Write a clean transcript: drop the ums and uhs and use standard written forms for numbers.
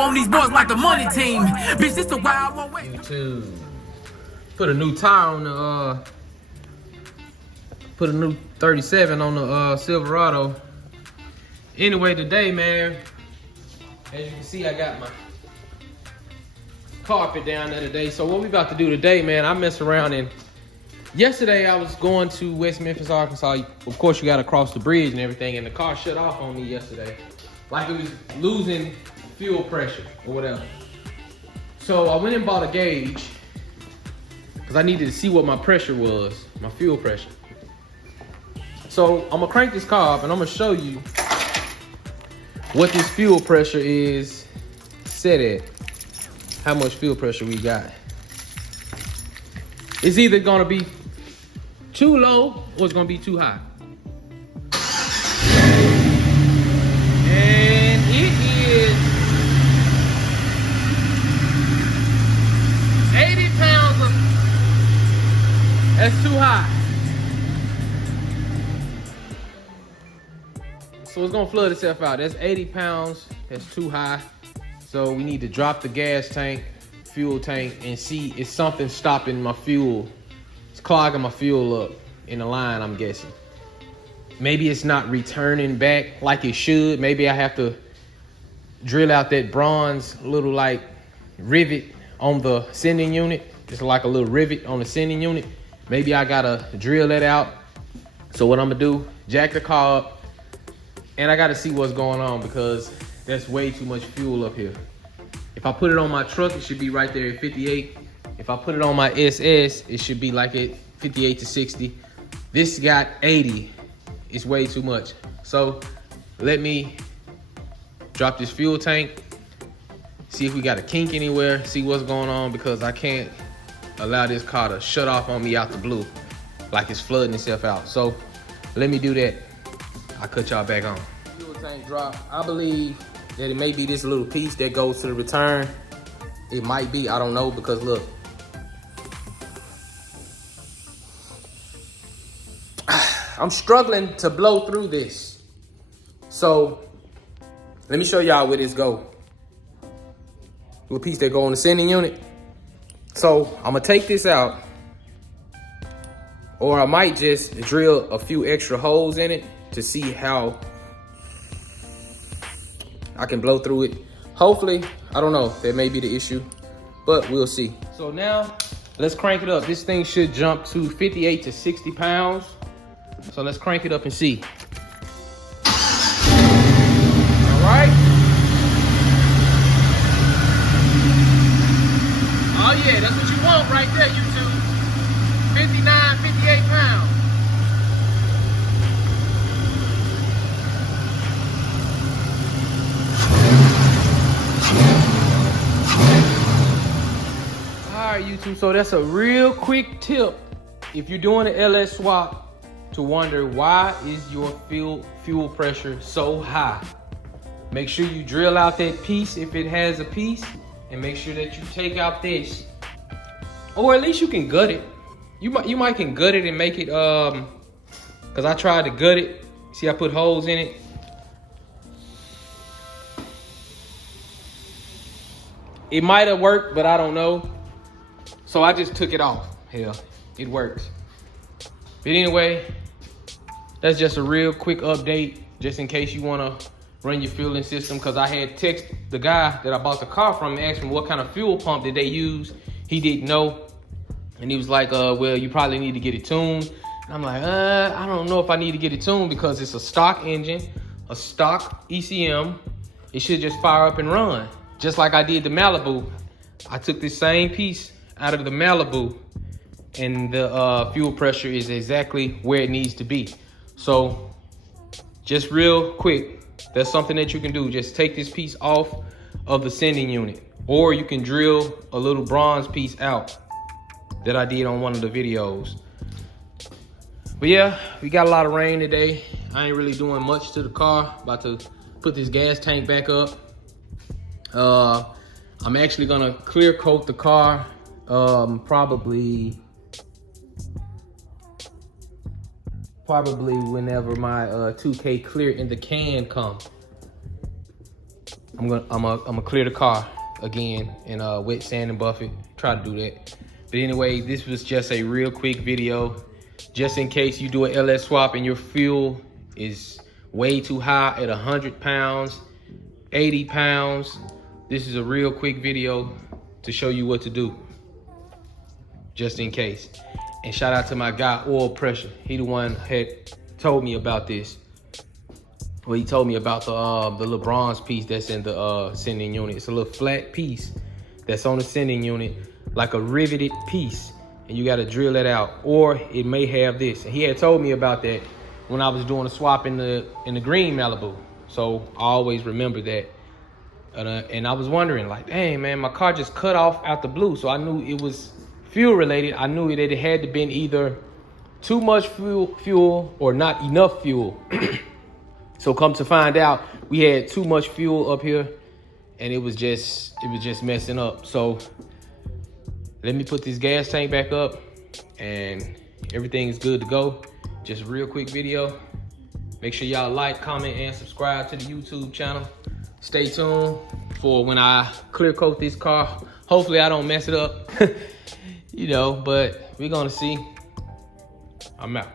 on these boys like the money team. Bitch, this the wild one way. YouTube. Put a new tire on the put a new 37 on the Silverado. Anyway, today, man, as you can see, I got my carpet down there today. So what we about to do today, man, I mess around and yesterday I was going to West Memphis, Arkansas. Of course, you gotta cross the bridge and everything, and the car shut off on me yesterday. Like it was losing fuel pressure or whatever. So I went and bought a gauge because I needed to see what my pressure was, my fuel pressure. So I'm gonna crank this car up and I'm gonna show you what this fuel pressure is set at, how much fuel pressure we got. It's either gonna be too low or it's gonna be too high. And it is 80 pounds of, that's too high. So it's gonna flood itself out. That's 80 pounds, that's too high. So we need to drop the gas tank, fuel tank, and see if something's stopping my fuel. It's clogging my fuel up in the line, I'm guessing. Maybe it's not returning back like it should. Maybe I have to drill out that bronze little like rivet on the sending unit. It's like a little rivet on the sending unit. Maybe I gotta drill that out. So what I'm gonna do, jack the car up, and I gotta see what's going on because that's way too much fuel up here. If I put it on my truck, it should be right there at 58. If I put it on my SS, it should be like at 58 to 60. This got 80. It's way too much. So let me drop this fuel tank, see if we got a kink anywhere, see what's going on, because I can't allow this car to shut off on me out the blue like it's flooding itself out. So let me do that. I'll cut y'all back on. Fuel tank drop. I believe that it may be this little piece that goes to the return. It might be, I don't know, because look. I'm struggling to blow through this. So let me show y'all where this go. Little piece that go on the sending unit. So I'm gonna take this out, or I might just drill a few extra holes in it to see how I can blow through it. Hopefully, I don't know, that may be the issue, but we'll see. So now, let's crank it up. This thing should jump to 58 to 60 pounds. So let's crank it up and see. All right. Oh yeah, that's what you want right there, YouTube. 59, 58 pounds. All right, YouTube, so that's a real quick tip. If you're doing an LS swap, to wonder why is your fuel pressure so high. Make sure you drill out that piece if it has a piece, and make sure that you take out this, or at least you can gut it. You might can gut it and make it because I tried to gut it. See, I put holes in it. It might have worked, but I don't know. So I just took it off. Hell, it works. But anyway, that's just a real quick update, just in case you wanna run your fueling system, because I had text the guy that I bought the car from and asked him what kind of fuel pump did they use. He didn't know. And he was like, well, you probably need to get it tuned. And I'm like, I don't know if I need to get it tuned because it's a stock engine, a stock ECM. It should just fire up and run. Just like I did the Malibu. I took this same piece out of the Malibu, and the fuel pressure is exactly where it needs to be. So just real quick, that's something that you can do. Just take this piece off of the sending unit, or you can drill a little bronze piece out that I did on one of the videos. But yeah, we got a lot of rain today. I ain't really doing much to the car. About to put this gas tank back up. I'm actually gonna clear coat the car probably whenever my 2K clear in the can comes. I'm gonna clear the car again and wet sand and buff it. Try to do that. But anyway, this was just a real quick video, just in case you do an LS swap and your fuel is way too high at 100 pounds, 80 pounds. This is a real quick video to show you what to do, just in case. And shout out to my guy, Oil Pressure. He the one had told me about this. Well, he told me about the little bronze piece that's in the sending unit. It's a little flat piece that's on the sending unit, like a riveted piece, and you got to drill it out. Or it may have this. And he had told me about that when I was doing a swap in the green Malibu. So I always remember that. And I was wondering, like, dang man, my car just cut off out the blue. So I knew it was fuel related. I knew that it had to been either too much fuel or not enough fuel. So come to find out, we had too much fuel up here, and it was just messing up. So let me put this gas tank back up, and everything is good to go. Just a real quick video. Make sure y'all like, comment, and subscribe to the YouTube channel. Stay tuned for when I clear coat this car. Hopefully I don't mess it up, you know, but we're gonna see. I'm out.